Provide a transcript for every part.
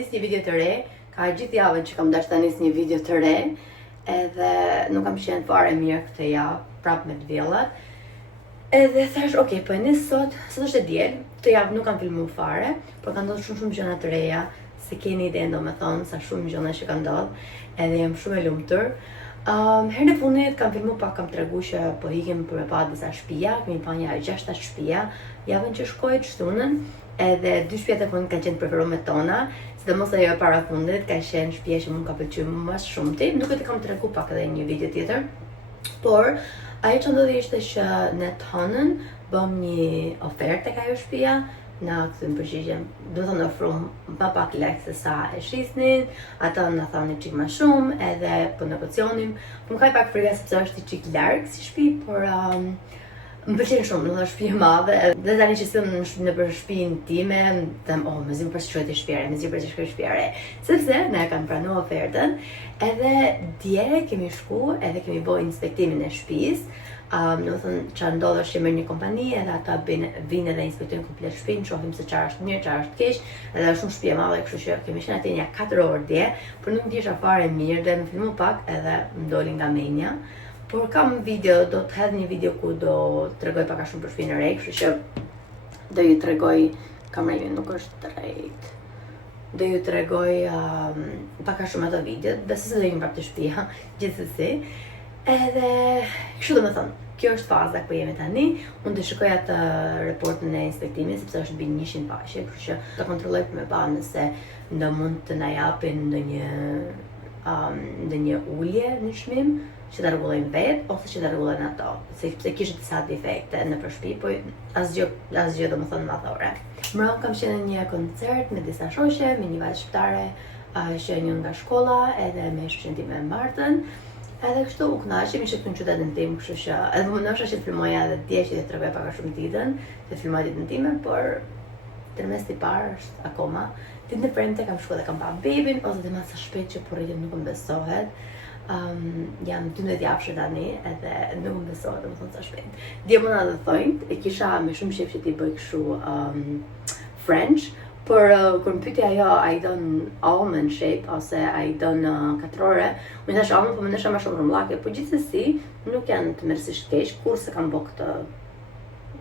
nis një video të re, ka gjithë javën që kam dashur ta nis një video të re, edhe nuk kam qenë fare mirë këtë javë, prap me të vjellat. Edhe thash, ok, po e nis sot është e diel, këtë javë nuk kam filmuar fare, por kanë ndodhur shumë gjëra të reja, se keni ide domethënë sa shumë gjëra që kanë ndodhur, edhe jam shumë e lumtur. Herën e fundit kam filmuar pak, kam treguar që po hiqem për me pa disa shtëpia, kemi pa një 6 shtëpia, javën që shkoj shtunën, edhe 2 shtëpiat e fundit kanë qenë preferumet tona, sidomos ajo e para fundit ka qenë shtëpia që më ka pëlqyer më shumë. Nuk e të kam treguar pak edhe një video tjetër, por ajo që ndodhi ishte që ne të hënën bëm një ofertë tek ajo shtëpia, na kthym përgjigjem, do të ofrojmë më pak lekë se sa e shisnin, ata na thanë çik më shumë, edhe po negocionim. Më ka pak frikë sepse është çik larg si shtëpi, por më pëlqen shumë, është shtëpi e madhe. Dhe tani që sillem në për shtëpinë time, them, oh, më zgjidh për të shkruar shtëpiare, më zgjidh për të shkruar shtëpiare, sepse ne kanë pranuar ofertën, edhe dje kemi shku, edhe kemi bërë inspektimin e shtëpisë. Do të thënë çfarë ndodh është që merr një kompani edhe ata vinë dhe inspektojnë komplet shtëpinë, shohim se çfarë është mirë, çfarë është keq, edhe është shumë shtëpi e madhe, kështu që kemi qenë atje 4 orë dje, por nuk ndjesha fare mirë, dhe më filmoj pak edhe më doli nga menja. Por kam video, do të hedh një video ku do tregoj pak a shumë për shtëpinë e re, kështu që do ju tregoj, kamera nuk është drejt. Do ju tregoj pak a shumë ato videot, besoj se do jemi prapë të shtëpia, gjithsesi. Edhe kështu do të thënë, kjo është faza ku jemi tani. Unë të shikoj atë raportin e inspektimit sepse është mbi 100 faqe, kështu që do kontrolloj për me pa nëse do mund të na japin ndonjë ulje në çmim që ta rregullojnë vetë ose që ta rregullojnë ato, sepse kishte disa defekte në shtëpi, po asgjë domethënë madhore. Mbrëm kam qenë në një koncert me disa shoqe, me një vajzë shqiptare që një nga shkolla, edhe me shoqen time Martën. Edhe kështu u kënaqem, ishte këtu në qytetin tim, kështu që edhe më ndoshta që të filmoja edhe dje që të tregoj pak a shumë ditën, të filmoj ditën time, por tërmesi i parë është akoma. Ditën e premte kam shkuar dhe kam pa bebin, ose dhe masa shpejt që po rritem nuk më besohet. Jam 12 javë tani, edhe nuk më besohet, domethënë sa shpejt. Dje më na dhe thonjt, e kisha me shumë shef që ti bëj kështu French. Por kur më pyeti ajo, I don almond shape ose I don katrore, unë thash almond, po mendesha më shumë rrumllake, por gjithsesi nuk janë të mërësisht keq, kurse kam bërë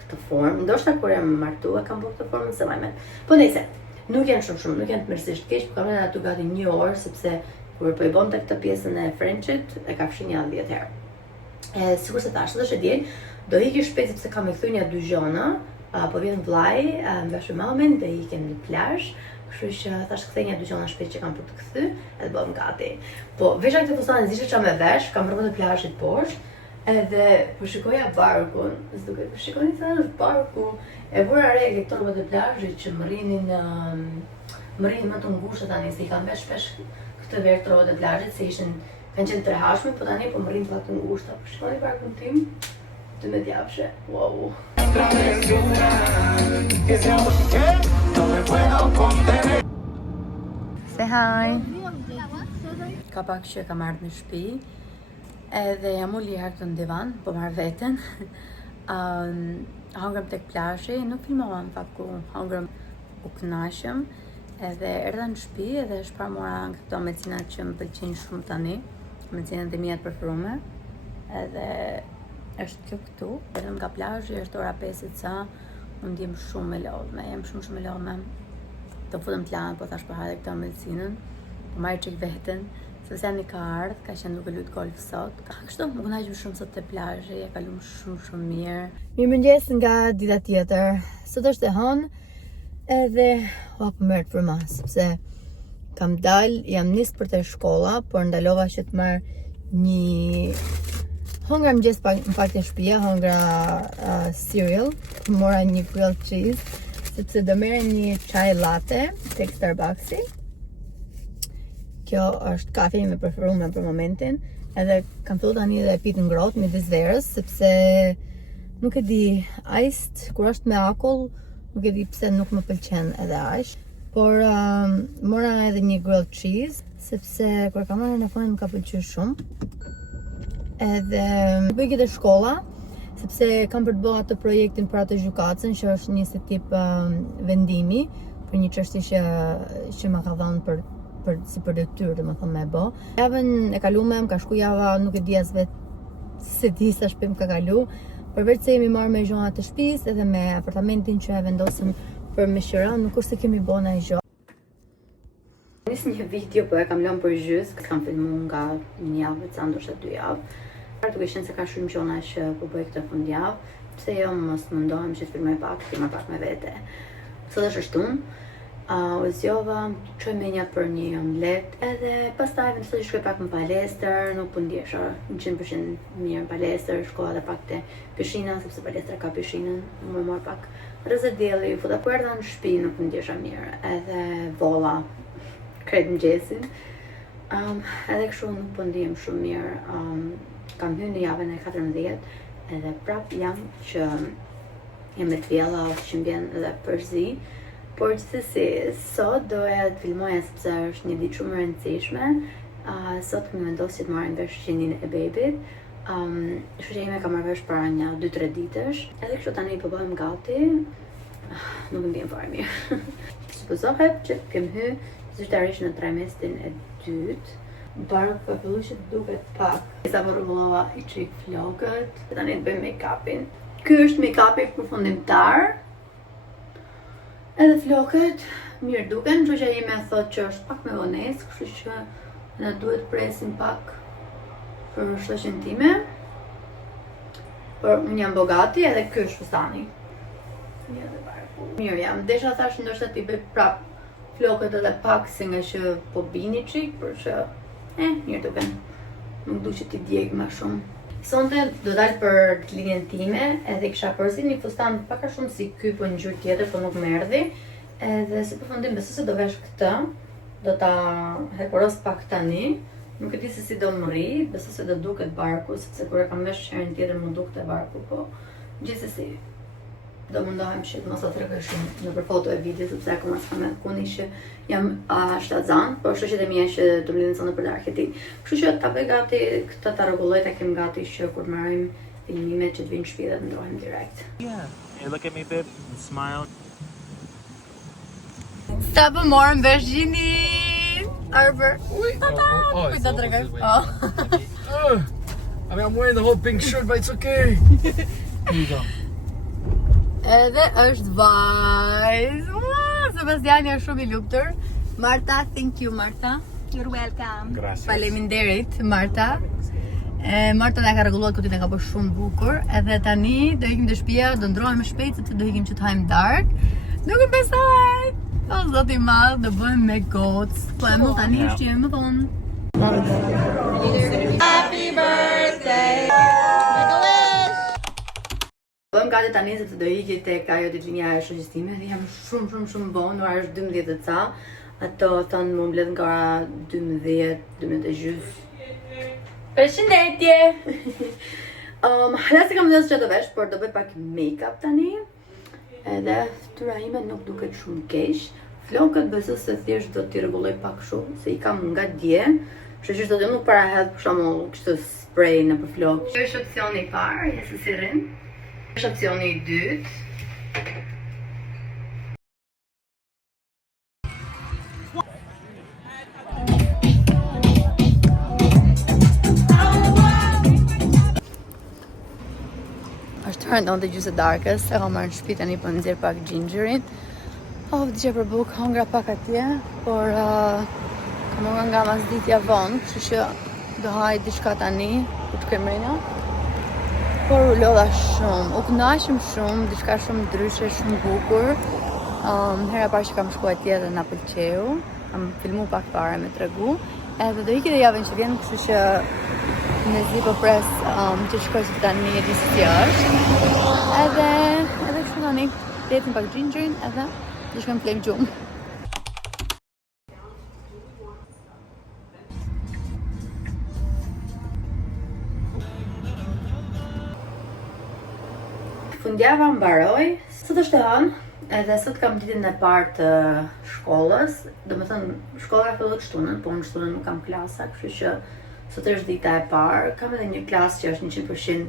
këtë formë. Ndoshta kur jam martuar kam bërë këtë formë se vajmen. Po nejse, nuk janë shumë, nuk janë të mërësisht keq, por kam aty gati 1 orë, sepse kur po i bonte këtë pjesën e Frenchit, e ka fshinja 10 herë. Sikur se thash, është e diel, do iki shpejt sepse kam i kthyr një 2 gjona. Po vjen vllai, bashkë me mamin dhe iken në plazh, kështu që thash kthej një 2 gjona shpejt që kam për të kthy, edhe bëhem gati. Po vesha këtë fustanë zishte çam me vesh, kam rrugën e plazhit poshtë, edhe po shikoja barkun, s'duket, po shikoni se është barku, e vura re këto rrugët e plazhit që më rrinin më të ngushta tani, se i kam vesh shpesh këtë verë të rrugët e plazhit, se kanë qenë të rehashme, po tani po më rrin pak të ngushta. Po shikoni barkun tim, 12 javë, wow. Say hi. Ka pak që kam ardhur në shtëpi, edhe jam uli këtu në divan, po marr veten. Hangrëm tek plazhi, nuk filmova në fakt ku hangrëm, u kënaqëm, edhe erdha në shtëpi edhe shpamora këto medicinat që më pëlqejnë shumë tani, medicinat e mia të preferuara, edhe është kjo këtu, vetëm nga plazhi, është ora 5 ca, unë ndjem shumë e lodhme, jam shumë e lodhme. Do futem t'lan, po thash po hajde këtë medicinën, po marr çik veten, sepse ani ka ardhur, ka qenë duke lut golf sot. Kështu më kënaqem shumë sot te plazhi, e kalum shumë mirë. Mirëmëngjes nga dita tjetër. Sot është e hënë, edhe po merr për mas, sepse kam dal, jam nis për te shkolla, por ndalova që të marr një hongra mëngjes në fakt në shtëpia, hongra cereal, mora një grilled cheese, sepse do merrem një chai latte tek Starbucksi. Kjo është kafe ime preferuar për momentin, edhe kam filluar tani dhe pit ngrohtë midis verës, sepse nuk e di, iced kur është me akull, nuk e di pse nuk më pëlqen edhe aq. Por mora edhe një grilled cheese, sepse kur kam marrë në fund më ka pëlqyer shumë. Edhe bëj këtë shkolla, sepse kam për të bërë atë projektin për atë gjykatën, që është një si tip vendimi, për një çështje që më ka dhënë si për detyrë, domethënë me bë. Javën e kaluar më ka shku java, nuk e di as vetë se di sa shpejt ka kalu, përveç se jemi marrë me gjona të shtëpisë edhe me apartamentin që e vendosëm për me qira, nuk është se kemi bën ai gjë. Nis një video, po e kam lënë për gjys, kam filmuar nga një javë, ca ndoshta 2 javë. Duke qenë se ka shumë gjona që po bëj këtë fundjavë, pse jo mos mundohem që të filmoj pak me vete. Sot është shtun, u zgjova, çoj me një për një omlet, edhe pastaj vendosoj të shkoj pak në palestër, nuk po ndjesha 100% mirë në palestër, shkova edhe pak te pishina, sepse palestra ka pishinën, më marr pak rrezë dielli, futa puerta në shtëpi, nuk po ndjesha mirë, edhe volla krejt mëngjesin. Edhe kështu nuk po ndihem shumë mirë. Kam hyrë në javën e 14, edhe prap jam me t'vjella, që mbjen edhe përzi. Por gjithsesi, sot doja të filmoja sepse është një ditë shumë e rëndësishme. Sot kemi vendosur që të marrim vesh qenin e bebit. Shoqja ime ka marrë vesh para një 2-3 ditësh. Edhe kështu tani po bëhem gati. Nuk ndjem fare mirë. Supozohet që kem hyrë zyrtarisht në trimestrin e dytë. Barë ka fillu që të duket pak. Sa po rregullova i çik flokët. Tani të bëjmë make-upin. Ky është make-upi përfundimtar. Edhe flokët mirë duken, shoqja ime thotë që është pak me vonesë, kështu që ne duhet presim pak për shoqen time. Por unë jam bogati, edhe ky është fustani. Mirë jam, desha thash ndoshta t'i bëj prap flokët edhe pak si nga që po bini çik, por që mirë duken. Nuk du që t'i djeg më shumë. Sonte do dalë për të linjën time, edhe kisha përzit një fustan pak a shumë si ky, po një ngjyrë tjetër, po nuk më erdhi. Edhe si përfundim besoj se do vesh këtë, do ta hekuros pak tani. Nuk e di se si do më rri, besoj se do duket barku, sepse kur e kam vesh herën tjetër më dukte barku, po gjithsesi do mundohem që mos ta tregoj shumë nëpër foto e video, sepse akoma s'kam kuni që jam shtatzan, por shoqet e mia që do mlidhen sa nëpër darkë ti. Kështu që ta bëj gati këtë, ta rregulloj, ta kem gati që kur marrim filmimet që të vinë në shtëpi dhe të ndrohem direkt. Yeah. Hey, look at me, babe. Smile. Sa po morëm vesh gjinin. Arbër. Kujt ta tregoj? I mean, I'm wearing the whole pink shirt, but it's okay. Here you go. Edhe është vajzë. Sebastiani është shumë i lumtur. Marta, thank you Marta. You're welcome. Gracias. Faleminderit Marta. Marta na ka rregulluar kutin e ka bërë shumë bukur. Edhe tani do ikim te shtëpia, do ndrohem shpejt sepse do ikim që të hajmë dark. Nuk e besoj. O zoti i madh, do bëhem me gocë. Po e më tani është që më vonë. Happy birthday. Bëhem gati tani sepse do iqi tek ajo ditëlinja e shoqës time dhe jam shumë vonë, ora është 12 e ca. Ato thonë më mbledh nga ora 12, 12 e gjys. Përshëndetje! Hala se kam vendosur çfarë do vesh, por do bëj pak make-up tani. Edhe fytyra ime nuk duket shumë keq. Flokët besoj se thjesht do t'i rregulloj pak shumë, se i kam nga dje. Kështu që do të nuk para hedh për shembull kështu spray nëpër flokë. Ky është opsioni i parë, jesë si rrin. Është opsioni i dytë. Është herë 9:30 e darkës, e kam marrë në shtëpi tani po nxjerr pak gingerin. Diçka për buk, hongra pak atje, por kam nga masditja vonë, kështu që do haj diçka tani për të kremrina. Por u lodha shumë, u kënaqem shumë, diçka shumë ndryshe, shumë bukur. Hera parë që kam shkuar atje dhe na pëlqeu, kam filmuar pak para me tregu, edhe do ikë dhe javën që vjen, kështu që mezi po pres që shkoj se tani e di si është. Edhe kështu tani, detim pak gingerin edhe do shkojmë flejmë gjumë. Fundjava mbaroi, sot është e hënë, edhe sot kam ditën e parë të shkollës. Domethënë shkolla fillon shtunën, po në shtunën nuk kam klasa, kështu që sot është dita e parë. Kam edhe një klasë që është 100%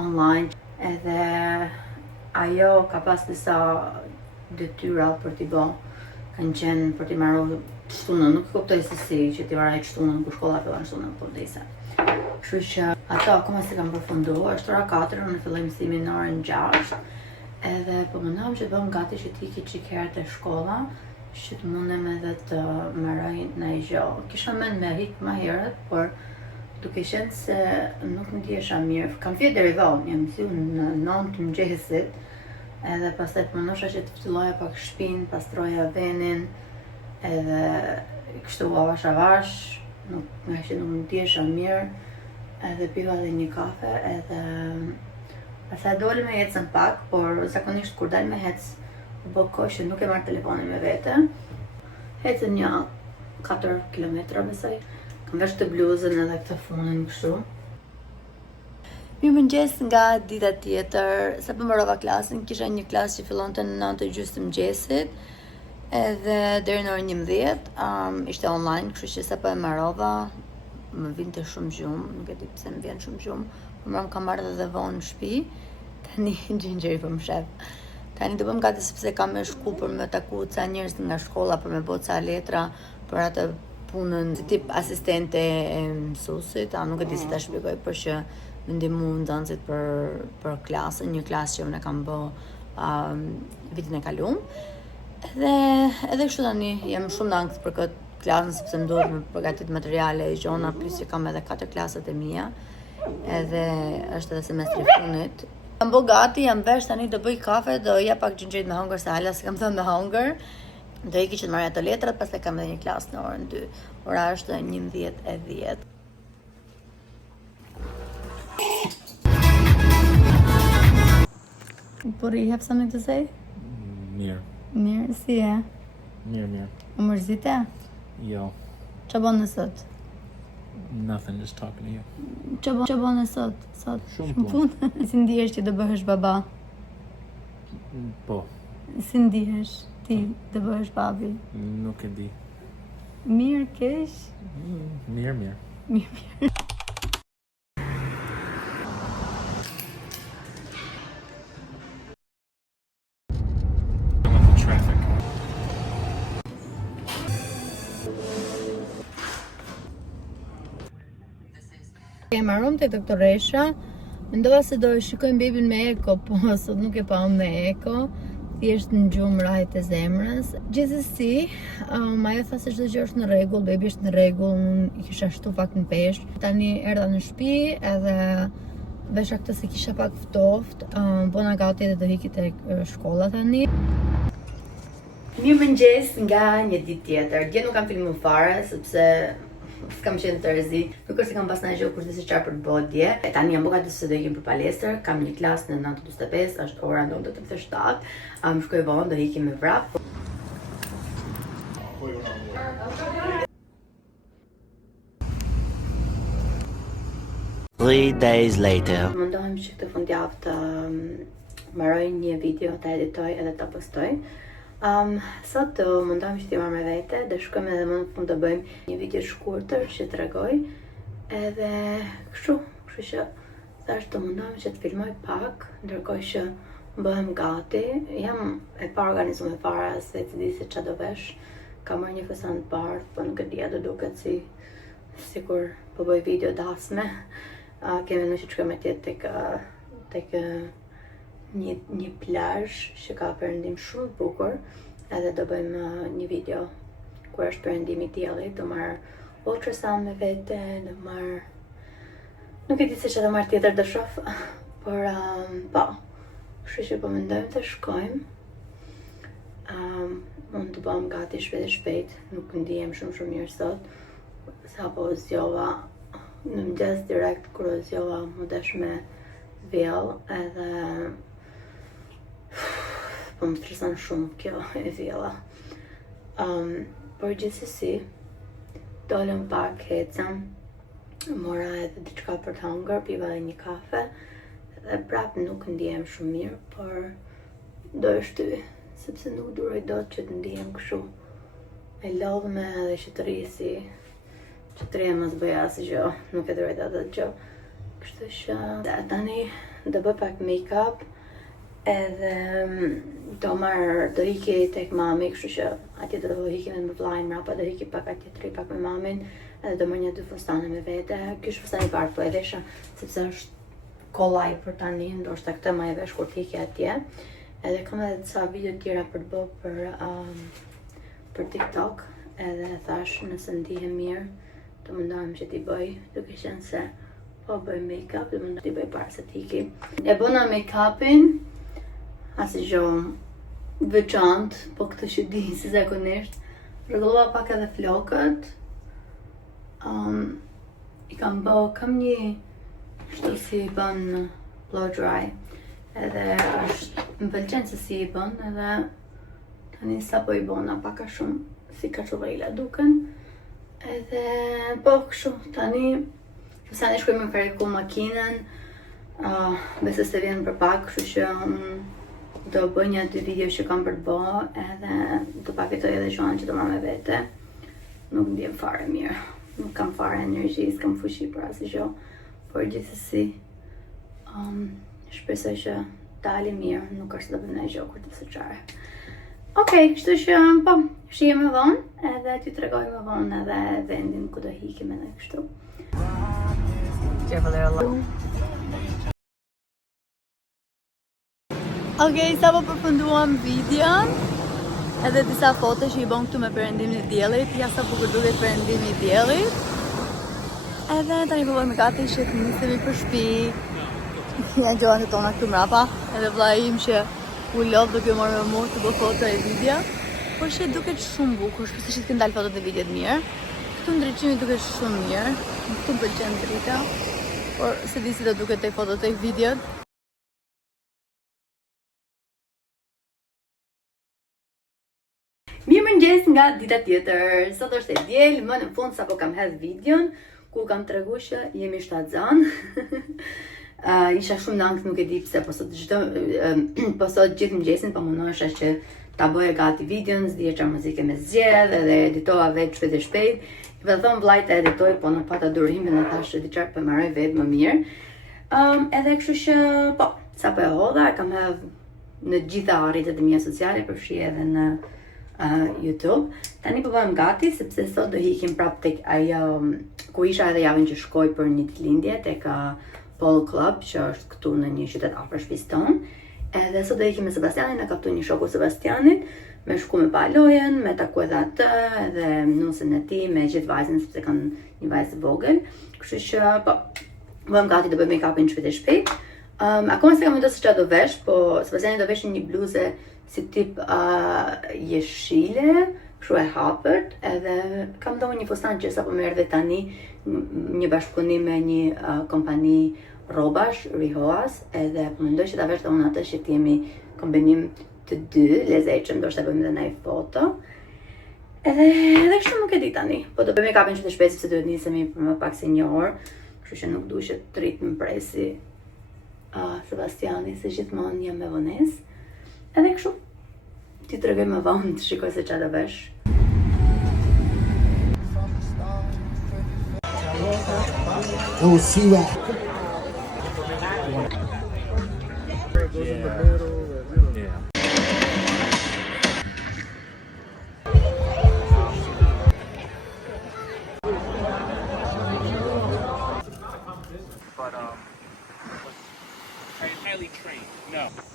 online, edhe ajo ka pas disa detyra për t'i bë. kanë qenë për t'i marrë shtunën, nuk kuptoj se si që t'i marrë shtunën, ku shkolla fillon shtunën, po dhejse. Kështu që ato akoma se kam përfundu, është ora 4, unë filloj mësimin në orën 6, edhe po mendojmë që të bëhem gati që t'i qik herë të shkolla, që të mundem edhe të marroj në i gjo. Kisha mend me hik ma herët, por duke qenë se nuk më ndjesha mirë. Kam fjetë deri vonë, jam mësiu në 9 të mëngjesit, edhe pastaj të mëndosha që të fillojë pak shtëpinë, pastroja venin, edhe kështu avash, nuk më ndjesha mirë, edhe piva dhe një kafe, edhe pastaj doli me ecën pak, por zakonisht kur dal me ec, u bë kohë që nuk e marr telefonin me vete. Ecën një 4 kilometra besoj. Kam vesh të bluzën edhe këtë funin kështu. Mirëmëngjes nga dita tjetër, sa po mbarova klasën, kisha një klasë që fillonte në 9:30 të mëngjesit, edhe deri në orën 11, ishte online, kështu që sa po e mbarova, më vinte shumë gjumë, nuk e di pse më vjen shumë gjumë, por më kam marrë edhe vonë në shtëpi, tani gjinxheri po më shef. Tani do bëm gati sepse kam me shku për me taku ca njerëz nga shkolla, për me bë ca letra për atë punën si tip asistente e mësuesit, nuk e di si ta shpjegoj, por që më ndihmu nxënësit për klasën, një klasë që unë e kam bë vitin e kaluar. Edhe kështu tani jam shumë angth për këtë klasën sepse më duhet me përgatit materiale e gjona, plus që kam edhe 4 klasat e mia. Edhe është edhe semestri i fundit. Jam bë gati, jam vesh tani do bëj kafe, do ja pak gjinxhirit me hongër se hala se kam thënë me hongër. Do iki që të marrë ato letrat, pastaj kam edhe një klasë në orën 2. Ora është 11:10. Buri, you have something to say? Mirë. Mirë, si e? Mirë. U mërzite? Jo. Qa bon në sot? Nothing, just talking to you. Qa bon në sot? Shumë punë. Si ndihesh që do bëhesh baba? Po, Si ndihesh ti do bëhesh babi? nuk e di. Mirë, keq? Mirë. Mirë. Traffic. E marrëm të doktoresha, mendova se do shikojmë bebin me eko, po sot nuk e pa me eko, thjesht në gjumë rajt e zemrës. Gjithsesi, ajo tha se çdo gjë është në rregull, bebi është në rregull, i kisha shtu pak në peshë. Tani erdha në shtëpi edhe vesha këtë se kisha pak ftoft, bona gati edhe do hiki tek shkolla tani. Mirëmëngjes nga një ditë tjetër. Dje nuk kam filmuar fare sepse s'kam qenë të rrezik. Nuk është se kam pas ndonjë gjë kur se çfarë për të bërë dje. Tani jam gati se do ikim për palestër. Kam një klasë në 9:45, është ora 9:37. Shkoj vonë, do ikim me vrap. 3 days later. Mundohem që këtë fundjavë të mbaroj një video, të editoj edhe të postoj. Sot të mundohem që t'i marrë me vete, dhe shkojmë edhe më në fund të bëjmë një video shkurtër që të regoj. Edhe kështu që thash të mundohem që të filmoj pak, ndërkohë që bëhem gati. Jam e pa organizuar fare se të di se çfarë do vesh. Kam marrë një fason të bardhë, po nuk e di, do duket sikur po bëj video dasme. Kemi në që të shkojmë atje tek një plazh që ka perëndim shumë bukur, edhe do bëjmë një video kur është perëndimi i diellit, do marr ultrasound me vete, do marr nuk e di se çfarë do marr tjetër do shoh, por po, kështu që po mendojmë të shkojmë. Mund të bëhem gati shpejt, nuk ndihem shumë mirë sot, sapo zgjova në mëngjes direkt kur zgjova më desh me vjell, edhe po më streson shumë kjo e vjella. Por gjithsesi, dolëm pak, ecëm, mora edhe diçka për të hëngur, piva edhe një kafe, dhe prap nuk ndihem shumë mirë, por do e shty, sepse nuk duroj dot që të ndihem kështu e lodhme edhe që të rrisi, që të rrija mos bëja asgjë, nuk e duroj dot atë gjë. Kështu që tani do bëj pak make-up edhe do hiki tek mami, kështu që atje do hiki me vllajin mrapa, do hiki pak atje 3 pak me mamin, edhe do marr 2 fustane me vete. Ky është fustani i parë, po e vesha sepse është kollaj për tani, ndoshta këtë më e vesh kur të hiki atje. Edhe kam edhe disa video tjera për të bërë për TikTok, edhe thash nëse ndihem mirë, do mundohem që t'i bëj, duke qenë se po bëj make-up, do mundohem t'i bëj para se t'hiki. E bëna make-upin, asë gjo veçantë, po këtë që di si zakonisht. Rregullova pak edhe flokët. I kam një kështu si i bën blow dry. Edhe më pëlqen se si i bën, edhe tani sapo i bona pak a shumë si kaçurrela duken. Edhe po kështu tani sa ne shkojmë me periku makinën, besoj se vjen për pak, kështu që do bëj 1-2 video që kam për të bë, edhe do paketoj edhe gjuan që do marr me vete. Nuk ndjem fare mirë, nuk kam fare energji, s'kam fuqi për asnjë gjë, por gjithsesi shpresoj që dali mirë, nuk është se do bëjmë ndonjë gjë kur të së çare. Okej, kështu që po, shihem më vonë, edhe t'ju tregoj më vonë edhe vendin ku do hikim edhe kështu. Careful there, Okej, sa po përfunduam videon, edhe disa foto që i bën këtu me perëndimin e diellit, ja sa bukur duket perëndimi i diellit. Edhe tani po bëjmë gati që të nisemi për shtëpi. Janë gjohat tona këtu mrapa, edhe vllai im që u lodh duke marrë me mua të bëj foto e video, por që duket shumë bukur, shpresoj që të kenë dalë fotot e videot mirë. Këtu ndriçimi duket shumë mirë, këtu më pëlqen drita, por se di si do duket tek fotot e videot. Mirëmëngjes nga dita tjetër. Sot është e diel, më në fund sapo kam hedh videon ku kam treguar që jemi shtatzan. Isha shumë në ankth, nuk e di pse, po sot gjithë mëngjesin po mundohesha që ta bëja gati videon, s'dija çfarë muzike me zgjedh, edhe editova vetë shpejt. I thon vllajt e editoj, po nuk pata durimin, dhe thashë di çfarë po marroj vetë më mirë. Edhe kështu që po, sapo e hodha, kam hedh në gjitha rrjetet e mia sociale, përfshi edhe në YouTube. Tani po bëhem gati sepse sot do hikim prap tek ajo ku isha edhe javën që shkoj për një ditëlindje tek Polo Club, që është këtu në një qytet afër shtëpisë tonë. Edhe sot do hikim me Sebastianin, na kaptoi një shoku Sebastianit, me shku me palojen, me taku edhe atë, edhe nusën e tij, me gjithë vajzën sepse kanë një vajzë vogël. Kështu që po bëhem gati të bëj make-upin shpejt. Akoma se kam vendosur se çfarë do vesh, po Sebastiani do vesh një bluzë si tip jeshile, kështu e hapët, edhe kam dhënë një fustan që sapo më erdhi tani, një bashkëpunim me një kompani rrobash, Rihoas, edhe po mendoj që ta vesh unë atë që t'jemi kombinim të dy, lezetshëm, ndoshta bëjmë edhe një foto. Edhe kështu nuk e di tani, po do bëjmë make-upin që të shpejt sepse duhet nisemi për më pak se 1 orë, kështu që nuk duhet të rrit më presi Sebastiani, se gjithmonë jam me vonesë. Edhe kështu, ti tregoj më vonë të shikoj se çfarë do vesh. Oh, see that. Yeah. But highly trained. No.